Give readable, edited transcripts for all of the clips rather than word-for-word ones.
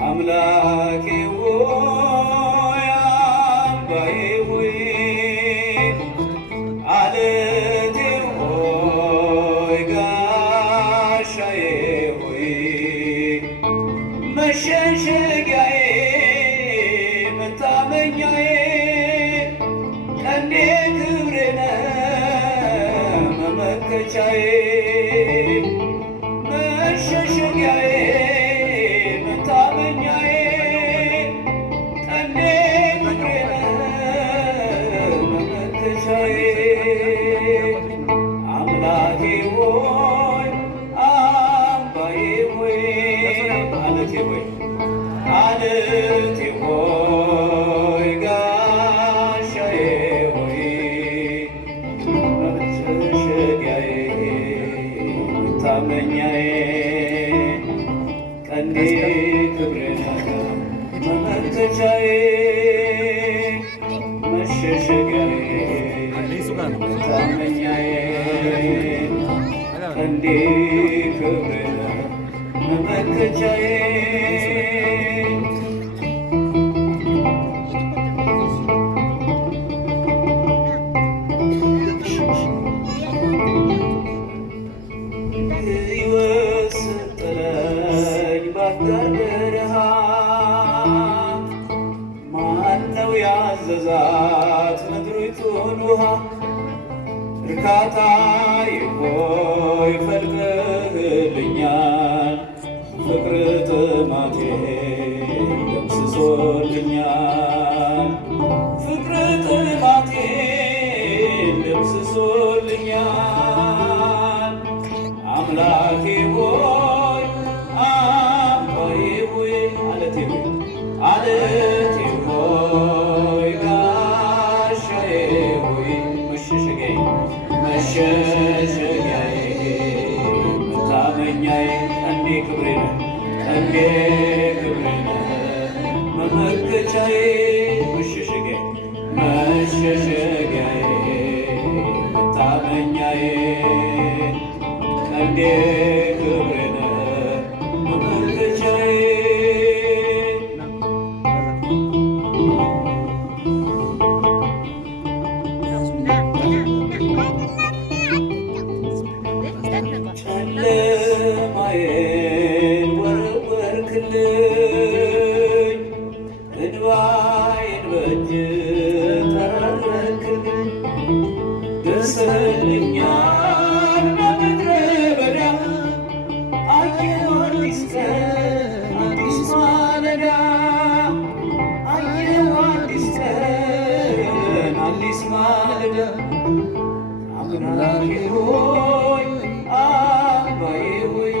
አምላኬ ሆይ አምባዬ ሆይ ዓለቴ ሆይ ጋሻዬ ሆይ መሸሸጊያዬ መታመኛዬ ቀንዴ ክብሬ ነህ መመከቻዬ መሸሸጊያዬ አምላኬ ሆይ አምባዬ ሆይ ዓለቴ ሆይ ጋሻዬ ሆይ መሸሸጊያዬ መታመኛዬ ቀንዴ ክብሬ ነህ መመከቻዬ መሸሸጊያዬ መታመኛዬ ቀንዴ ክብሬ ነህ መመከቻዬ ሕይወት ሰጠኸኝ በአጋር በረሃ ማነው ያዘዛት ምድሪቱን ውሃ እርካታዬ ሆይ ፈልቀህልኛል ፍቅር ጥማቴን ደምስሶልኛል ፍቅር ጥማቴን ደምስሶልኛል አምላኬ ሆይ አምባዬ ሆይ ዓለቴ ሆይ ጋሻዬ ሆይ መሸሸጊያዬ መታመኛዬ ቀንዴ ክብሬ ነህ መመከቻዬ መሸሸጊያዬ መታመኛዬ ቀንዴ ክብሬ ነህ መመከቻዬ ጨለማዬን ወረወርክልኝ እንባዬን በእጅህ ጠረግክልኝ ደርሰህልኛል በምድረ በዳ አየሁ አዲስ ቀን አዲስ ማለዳ አየሁ አዲስ ቀን አዲስ ማለዳ አምላኬ ሆይ አምባዬ ሆይ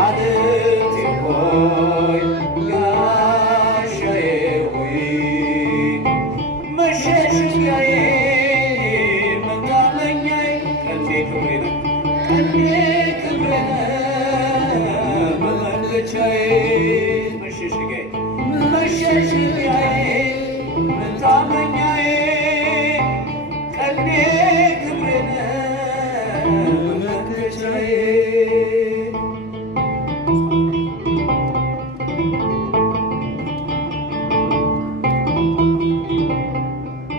ዓለቴ ሆይ ጋሻዬ ሆይ መሸሸጊያዬ መታመኛዬ ቀንዴ ክብሬ ነህ መመከቻዬ መሸሸጊያዬ መታመኛዬ ቀንዴ ክብሬ ነህ መመከቻዬ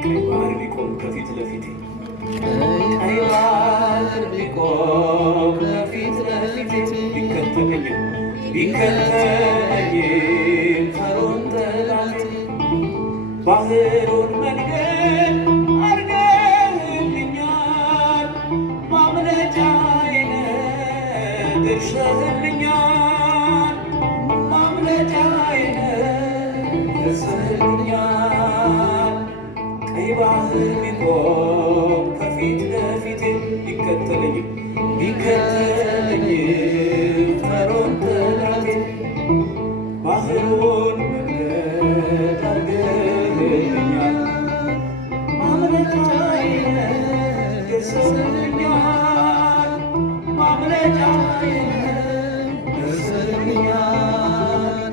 ቀይ ባህር ቢቆም ከፊት ለፊቴ ቢከተለኝም ፈርዖን ጠላቴ ባህሩን መንገድ አድርገህልኛል ማምለጫዬ ነህ ደርሰህልኛል ማምለጫዬ ነህ ደርሰህልኛል ቀይ ባህር ቢቆም ከፊት ለፊቴ ቢከተለኝም ፈርዖን ጠላቴ ባህሩን መንገድ አድርገህልኛል ማምለጫዬ ነህ ደርሰህልኛል ማምለጫዬ ነህ ደርሰህልኛል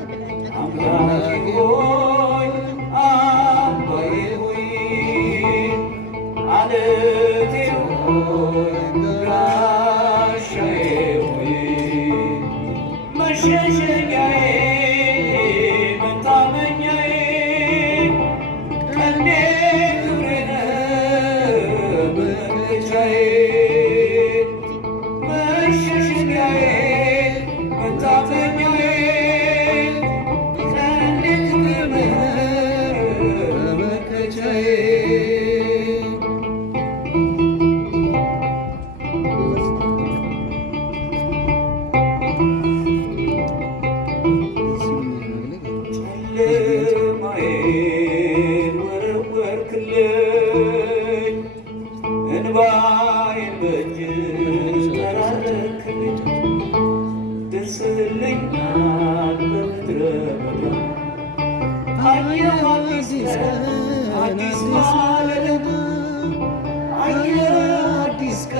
አምላኬ ሆይ አምባዬ ሆይ ዓለቴ ሆይ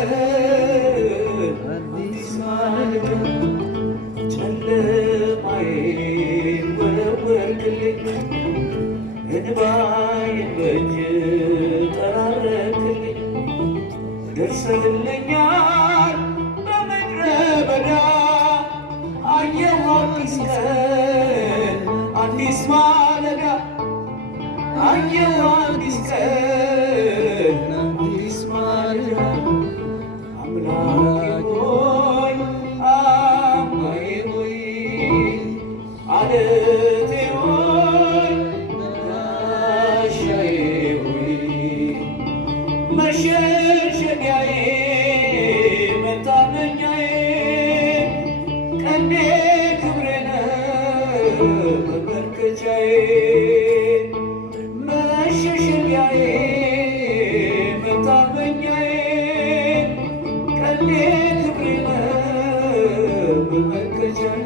ቀን አዲስ ማለዳ ጨለማዬን ወረወርክልኝ እንባዬን በእጅ ጠራረክልኝ ደርሰህልኛል በምድረ በዳ አየሁ አዲስ ቀን አዲስ ማለዳ አየሁ አዲስ ቀን አዲስ ማለዳ አምላኬ ሆይ አምባዬ ሆይ አለቴ ሆይ ጋሻዬ ሆይ መሸሸጊያዬ መታመኛዬ ቀንዴ ክብሬ ነህ መመልከቻዬ መሸሸጊያዬ መታመኛዬ ቀንዴ ክብሬ ነህ መመልከቻዬ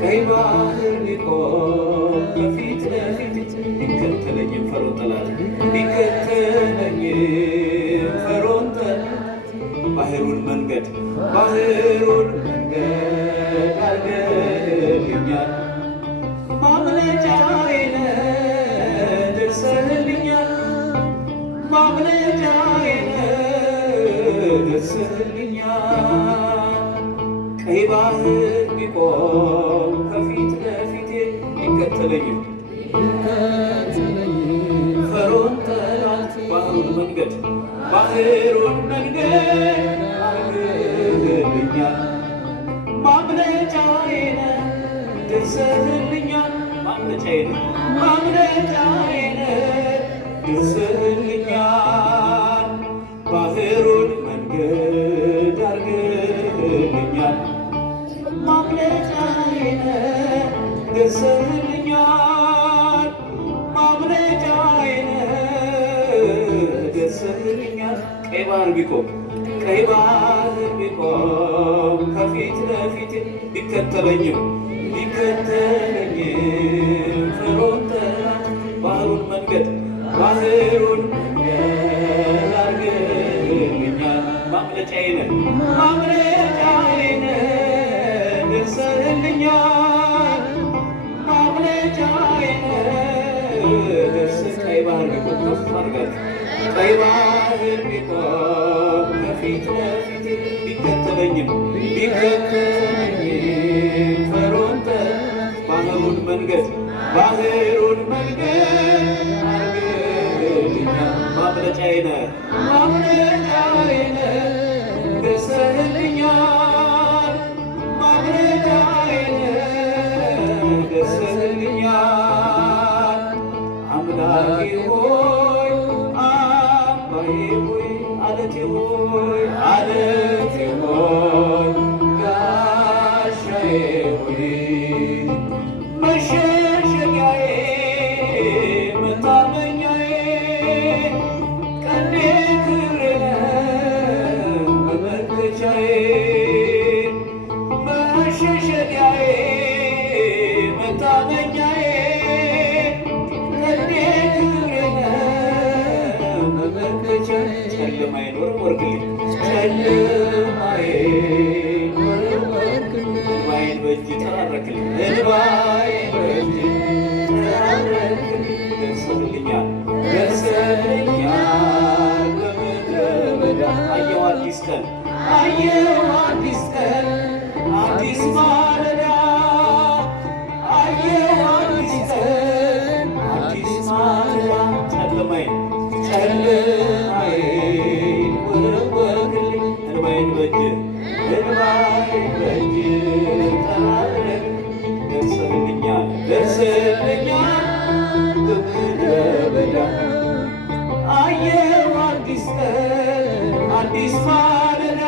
ቀይ ባህር ቢቆም ከፊት ለፊት ቢከተለኝም ፈርዖን ጠላት ቢከተለኝም ፈርዖን ጠላት ባህሩን መንገድ አድርገህልኛል ማምለጫዬ ነህ ደርሰህልኛል ማምለጫዬ ነህ ደርሰህልኛል ቀይ ባህር ቢቆም ከፊት ለፊቴ ቢከተለኝም ፈርዖን ጠላት ባህሩን መንገድ አድርገህልኛል ማምለጫዬ ነህ ደርሰህልኛል ማምለጫዬ ነህ ደርሰህልኛል ባህሩን መንገድ አድርገህልኛል ማምለጫዬ ነህ ደርሰህልኛል ማምለጫዬ ነህ ደርሰህልኛል ቀይ ባህር ቢቆም ከፊት ለፊቴ ቢከተለኝም ፈርዖን ጠላት ባህሩን መንገድ አድርገህልኛል ማምለጫዬ ነህ ደርሰህልኛል ማምለጫዬ ነህ ቀይ ባህር ቢቆም ከፍ አድርጋችሁ ቀይ ባህር ቢቆም ከፊት ለፊቴ ቢከተለኝም ፈርዖን ጠላት ባህሩን መንገድ አድርገህልኛል ማምለጫዬ ነህ ደርሰህልኛል ማምለጫዬ ነህ ደርሰህልኛል አምላኬ ሆይ አምባዬ ሆይ አለቴ ሆይ ጋሻዬ ሆይ መሸሸጊያዬ መታመኛዬ ቀንዴ ክብሬ ነህ መመልከቻዬ መሸሸጊያዬ መታመኛዬ ቀንዴ ክብሬ ነህ መመልከቻዬ ጨለማዬን ወረወርክልኝ እንባዬን በእጅ ጠራረክልኝ ደርሰህልኛል በምድረ በዳ አየሁ አዲስ ቀን አዲስ ማለዳ አየሁ አዲስ ቀን አዲስ ማለዳ ጨለማዬን ወረወርክልኝ እንባዬን በእጅ ጠራረክ ደርሰህልኛል በምድረ በዳ አየሁ አዲስ ቀን አዲስ ማለዳ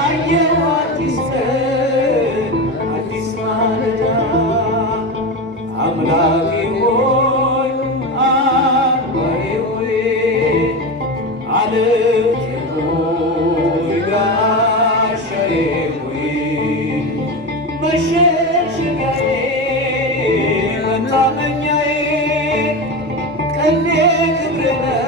አየሁ አዲስ ቀን አዲስ ማለዳ አምላኬ ሆይ አምባዬ ሆይ አለቴ ሆይ ጋሻዬ ሆይ መሸሸጊያዬ መታመኛዬ ቀንዴ ክብሬ ነህ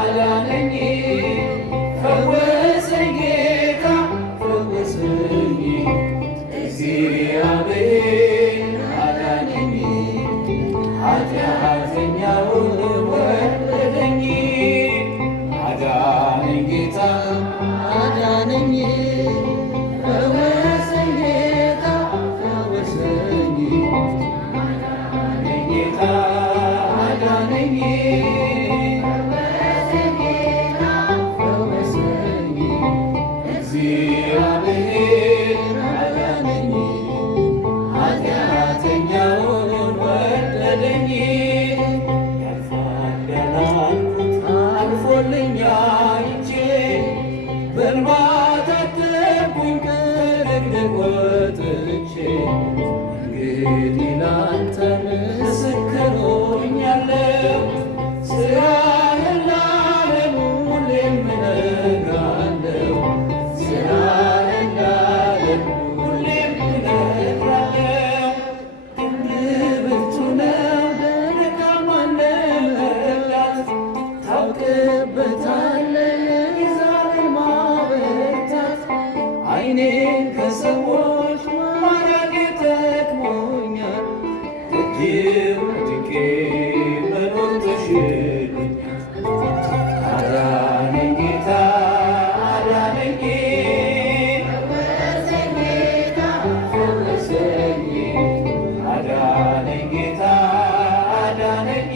አዳነኝ ፈወሰኝ ጌታ ፈወሰኝ እግዚአብሔር አዳነኝ ኃጢአተኛውን ወደደኝ አዳነኝ ጌታ አዳነኝ ፈወሰኝ ጌታ ፈወሰኝ አዳነኝ ጌታ አዳነኝ ፈወሰኝ ጌታ ፈወሰኝ እግዚአብሔር አዳነኝ ኃጢአተኛውን ወደደኝ ያልፋል ያላልኩት አልፎልኝ አይቼ በእንባ ታጠብኩኝ ከድቅድቅ ወጥቼ እንግዲህ ላንተ ምስክር ሆኛለሁ ሥራህን ለዓለም ሁሌም እነግራለሁ ሥራህን ለዓለም ሁሌም እነግራለሁ ብርቱ ነው ደካማን ለመርዳት ታውቅበታለህ ሚዛንን ማበርታት ዓይኔን ከሰዎች ማራቅ ጠቅሞኛል እጅግ ወድቄ መኖር ተሽሎኛል አዳነኝ ጌታ አዳነኝ ፈወሰኝ ጌታ ፈወሰኝ አዳነኝ ጌታ አዳነኝ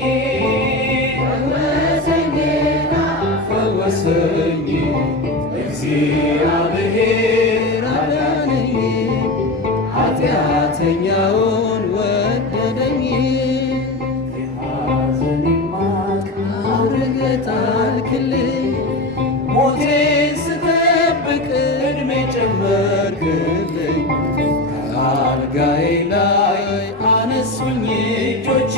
ፈወሰኝ ጌታ ፈወሰኝ እግዚአብሔር አዳነኝ ኃጢአተኛውን ወደደኝ የሐዘኔን ማቅ አውርደህ ጣልክልኝ ሞቴን ስጠብቅ ዕድሜ ጨመርክልኝ ከአልጋዬ ላይ አነሱኝ እጆች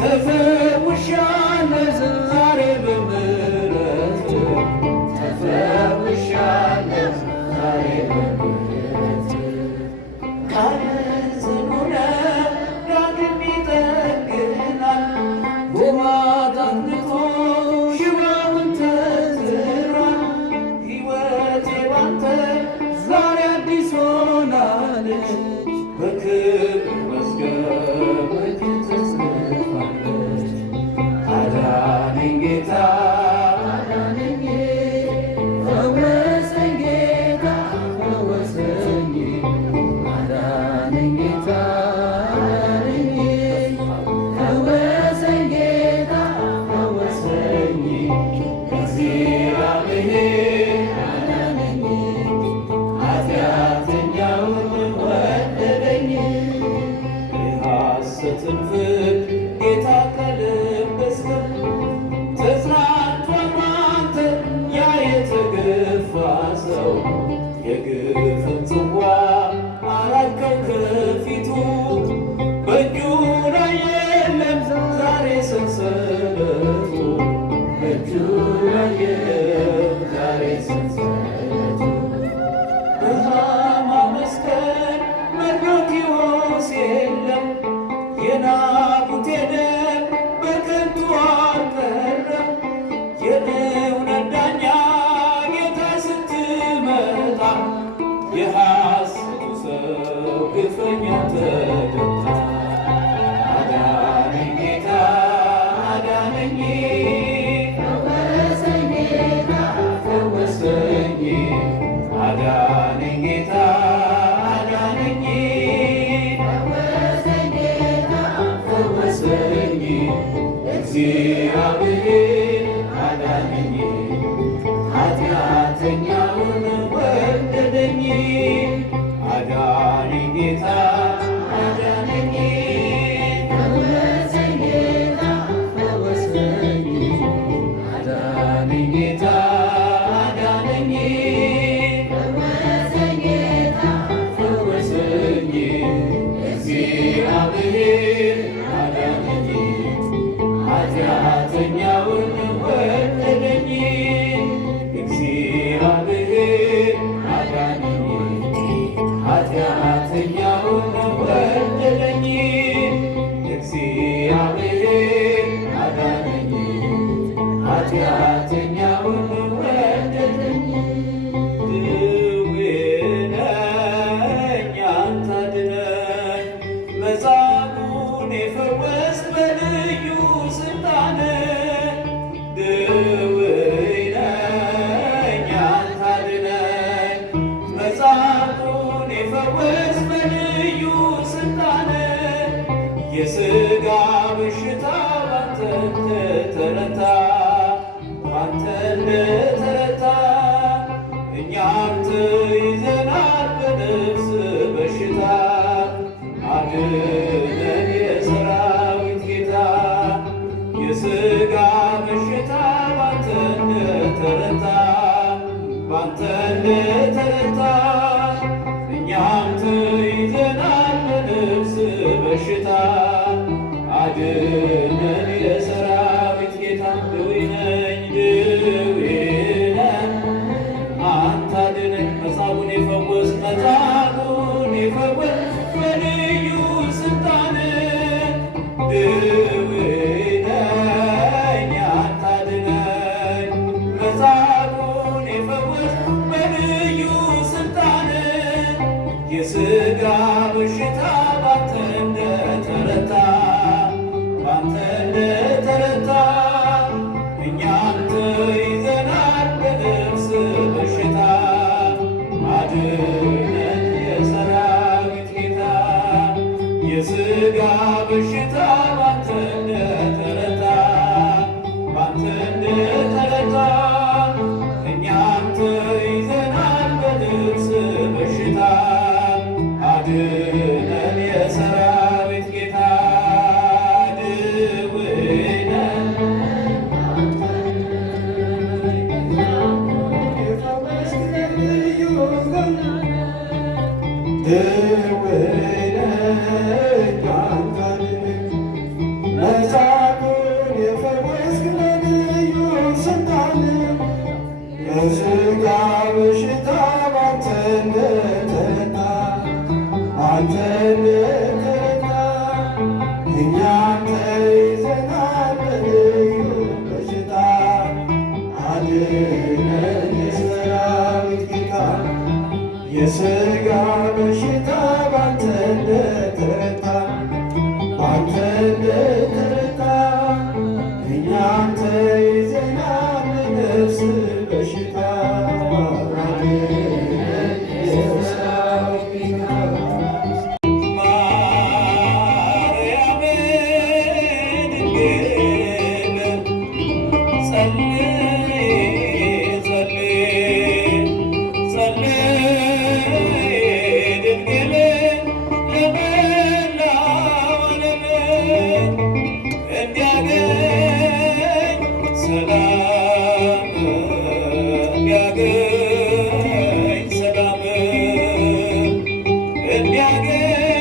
ተፈውሻለሁ ዛሬ በምሕረት ተፈውሻለሁ ዛሬ በምሕረት ቃልህ ጽኑ ነው ዳግም ይጠግናል ጉማት አንግቶ ሽባውን ተዝሯል ሕይወቴ ባንተ ዛሬ አዲስ ሆናለች በክብር መዝገብ እጅግ ተጽፋለች አዳነኝ ጌታ አዳነኝ ፈወሰኝ ጌታ ፈወሰኝ አዳነኝ ጌታ አዳነኝ ፈወሰኝ ጌታ ፈወሰኝ እግዚአብሔር አዳነኝ ኃጢአተኛውን ወደደኝ የሐሰትን ፍርድ ጌታ ከለበስከው ተጽናንቷል ባንተ ያ የተገፋ ሰው የግፍን ጽዋ አራቀው ከፊቱ በእጁ ላይ የለም ዛሬ ሰንሰለቱ በእጁ ላይ የለም ዛሬ ሰንሰለቱ በሃማ መስቀል መርዶክዮስ የለም የናቁት የለም በከንቱ አልቀረም የእውነት ዳኛ ጌታ ስትመጣ የሐሰቱ ሰው ግፈኛ ተደታ አዳነኝ ጌታ አዳነኝ ፈወሰኝ ጌታ ፈወሰኝ አዳነኝ ጌታ አዳነኝ ፈወሰኝ ጌታ ፈወሰኝ እግዚአብሔር አዳነኝ ኃጢአተኛውን ወደደኝ አዳነኝ ጌታ አዳነኝ ፈወሰኝ ጌታ ፈወሰኝ አዳነኝ ጌታ አዳነኝ ፈወሰኝ ጌታ ፈወሰኝ እግዚአብሔር አዳነኝ ኃጢአተኛውን ወደደኝ ኃጢአተኛውን ወደደኝ። ድዌ ነኝ አንተ አድነኝ፣ መጻጉዕን የፈወስክ በልዩ ስልጣን። ድዌ ነኝ አንተ አድነኝ፣ መጻጉዕን የፈወስክ በልዩ ስልጣን። የሥጋ በሽታ ባንተ እንደተረታ ባንተ እንደተረታ እኛም ተይዘናል በነፍስ በሽታ። አድነን የሰራዊት ጌታ፣ የሥጋ በሽታ ባንተ እንደተረታ ባንተ እንደተረታ እኛም ተይዘናል በነፍስ በሽታ። አድነን የሰራዊት ጌታ። ድዌ ነኝ አንተ አድነኝ፣ መጻጉዕን የፈወስክ መጻጉዕን የፈወስክ በልዩ ስልጣን። ድዌ ነኝ አንተ አድነኝ፣ መጻጉዕን የፈወስክ በልዩ ስልጣን። የሥጋ በሽታ ባንተ እንደተረታ ባንተ እንደተረታ እኛም ተይዘናል በነፍስ በሽታ። አድነን የሰራዊት ጌታ፣ የሥጋ በሽታ ባንተ እንደተረታ ባንተ እንደተረታ እኛም ተይዘናል በነፍስ በሽታ። አድነን የሰራዊት ጌታ። ድዌ ነኝ ድዌ ነኝ አንተ አድነኝ፣ መጻጉዕን የፈወስክ በልዩ ስልጣን። የሥጋ በሽታ ባንተ እንደተረታ ባንተ እንደተረታ እኛም ተይዘናል በልዩ በሽታ። አድነን የሰራዊት ጌታ፣ የሥጋ በሽታ ባንተ እንደተረታ ባንተ እንደተረታ እኛም ተይዘናል በነፍስ በሽታ። አድነን የሰራዊት ጌታ። ማርያም ድንግል ጸልይ ጸልይ ጸልይ ድንግል ለመላው ዓለም እንዲያገኝ ሰላም እንዲያገኝ ሰላም እንዲያገኝ